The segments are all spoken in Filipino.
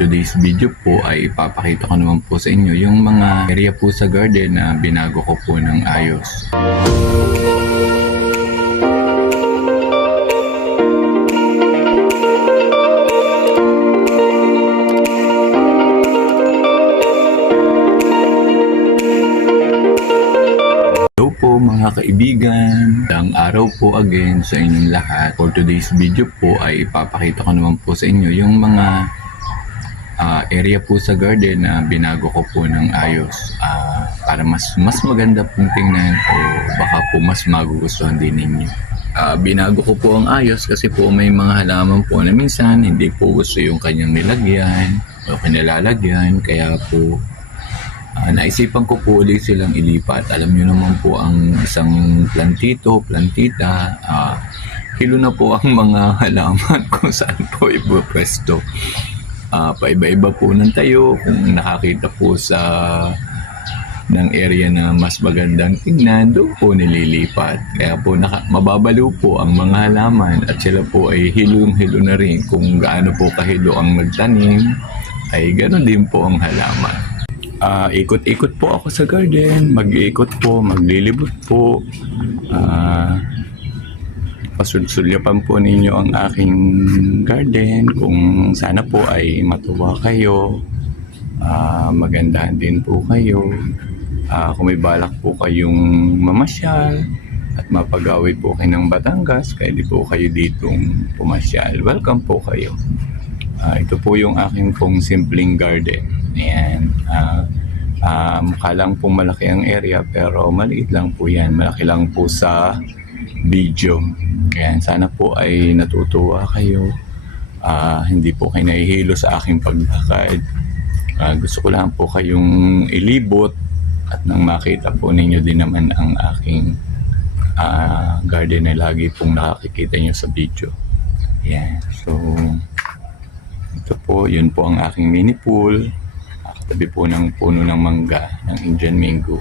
today's video po ay ipapakita ko naman po sa inyo yung mga area po sa garden na binago ko po ng ayos. Hello po mga kaibigan, ang araw po again sa inyong lahat. For today's video po ay ipapakita ko naman po sa inyo yung mga area po sa garden na binago ko po ng ayos para mas maganda pong tingnan o baka po mas magugustuhan din ninyo. Binago ko po ang ayos kasi po may mga halaman po na minsan hindi po gusto yung kanyang nilagyan o kinalalagyan, kaya po naisipan ko po ulit silang ilipat. Alam nyo naman po ang isang plantito, plantita, hilo na po ang mga halaman kung saan po ipopwesto. Paiba-iba po ng tayo. Kung nakakita po sa ng area na mas magandang tingnan, doon po nililipat. Kaya po mababaliw po ang mga halaman at sila po ay hilong-hilo na rin. Kung gaano po kahilo ang nagtanim, ay ganoon din po ang halaman. Ikot-ikot po ako sa garden, mag-iikot po, maglilibot po. Pasulsulyapan po ninyo ang aking garden kung sana po ay matuwa kayo, magandahan din po kayo. Kung may balak po kayong mamasyal at mapag-away po kayo ng Batangas, pwede po kayo ditong pumasyal. Welcome po kayo. Ito po yung aking pong simpleng garden. Ayan. Mukha lang pong malaki ang area pero maliit lang po yan. Malaki lang po sa video. Ayan. Sana po ay natutuwa kayo. Hindi po kayo nahihilo sa aking paglakad. Gusto ko lang po kayong ilibot at nang makita po ninyo din naman ang aking garden na lagi pong nakakikita nyo sa video. Ayan. So ito po, yun po ang aking mini pool. Katabi po ng puno ng mangga, ng Indian mango.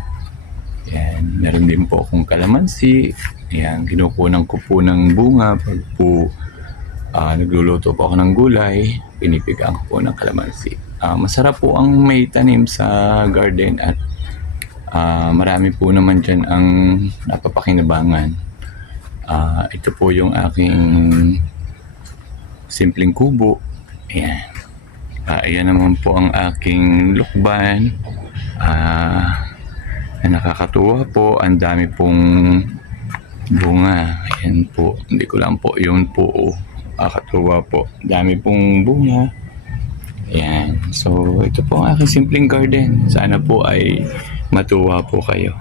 Yan, meron din po akong kalamansi. Yan, kinukunan ko po ng bunga. Pag po nagluluto po ako ng gulay, pinipigaan ko po ng kalamansi. Masarap po ang may tanim sa garden at marami po naman dyan ang napapakinabangan. Ito po yung aking simpleng kubo. Ayan. Ayan naman po ang aking lukban. Nakakatuwa po. Ang dami pong bunga. Ayan po. Hindi ko lang po yun po. Nakakatuwa po. Dami pong bunga. Ayan. So, ito po ang aking simpleng garden. Sana po ay matuwa po kayo.